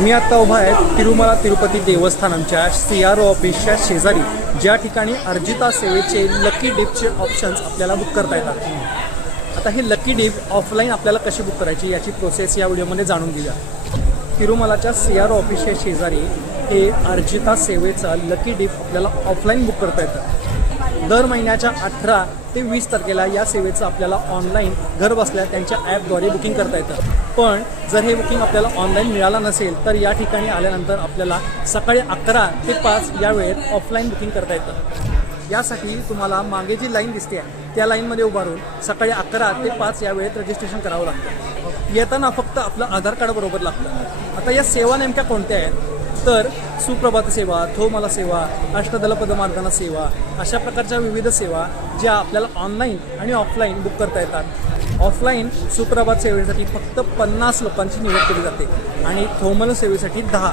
मी आता उभा आहे तिरुमला तिरुपती देवस्थानमच्या CRO ऑफिसच्या शेजारी, ज्या ठिकाणी अर्जिता सेवेचे लकी डिपचे ऑप्शन्स आपल्याला बुक करता येतात। आता हे लकी डिप ऑफलाईन आपल्याला कशी बुक करायची याची प्रोसेस या व्हिडिओमध्ये जाणून घेऊया। तिरुमलाच्या CRO ऑफिसच्या शेजारी हे अर्जिता सेवेचा लकी डिप आपल्याला ऑफलाईन बुक करता येतं। दर महिन्याच्या 18 ते 20 तारखेला या सेवेचं आपल्याला ऑनलाईन घर बसल्या त्यांच्या ॲपद्वारे बुकिंग करता येतं। पण जर हे बुकिंग आपल्याला ऑनलाईन मिळालं नसेल तर या ठिकाणी आल्यानंतर आपल्याला सकाळी 11 ते 5 या वेळेत ऑफलाईन बुकिंग करता येतं। यासाठी तुम्हाला मागे जी लाईन दिसते त्या लाईनमध्ये उभारून सकाळी 11 ते 5 या वेळेत रजिस्ट्रेशन करावं लागतं। येताना फक्त आपलं आधार कार्ड बरोबर लागतं। आता या सेवा नेमक्या कोणत्या आहेत तर सुप्रभात सेवा, थोमला सेवा, अष्टदल पदमार्गना सेवा, अशा प्रकारच्या विविध सेवा ज्या आपल्याला ऑनलाईन आणि ऑफलाईन बुक करता येतात। ऑफलाईन सुप्रभात सेवेसाठी फक्त 50 लोकांची निवड केली जाते आणि थोमल सेवेसाठी 10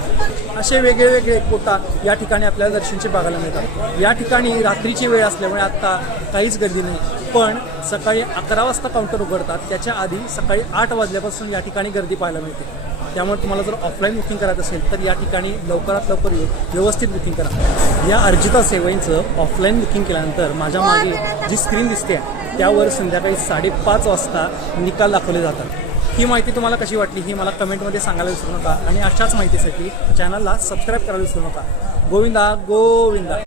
असे वेगळे कोटा या ठिकाणी आपल्याला दर्शनचे बघायला मिळतात। या ठिकाणी रात्रीची वेळ असल्यामुळे आत्ता काहीच गर्दी नाही, पण सकाळी 11 वाजता काउंटर उघडतात, त्याच्या आधी सकाळी 8 वाजल्यापासून या ठिकाणी गर्दी पाहायला मिळते। त्यामुळे तुम्हाला जर ऑफलाईन बुकिंग करायचं असेल तर या ठिकाणी लवकरात लवकर व्यवस्थित बुकिंग करा। या अर्जिता सेवेचं ऑफलाईन बुकिंग केल्यानंतर माझ्या मागे जी स्क्रीन दिसते त्यावर संध्याकाळी 5:30 वाजता निकाल दाखवले जातात। ही माहिती तुम्हाला कशी वाटली ही मला कमेंटमध्ये सांगायला विसरू नका आणि अशाच माहितीसाठी चॅनलला सबस्क्राईब करायला विसरू नका। गोविंदा गोविंदा।